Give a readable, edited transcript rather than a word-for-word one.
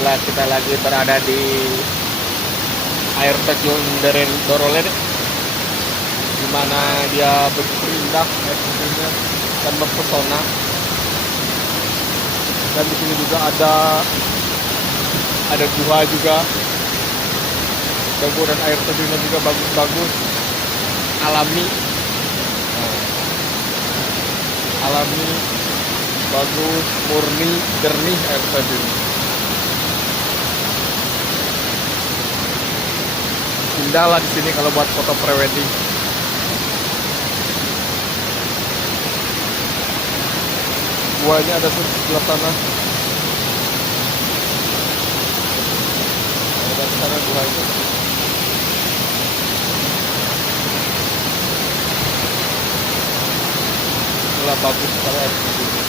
Inilah kita lagi berada di air terjun Dorolen, di mana dia begitu indah air terjunnya dan mempesona. Dan di sini juga ada gua juga, dan air terjunnya juga bagus-bagus, alami. Alami, bagus, murni, jernih air terjun. Indah lah di sini kalau buat foto prewedding. Guanya ada sebelah sana. Ada di sana gua itu. Itulah bagus sekali air terjun.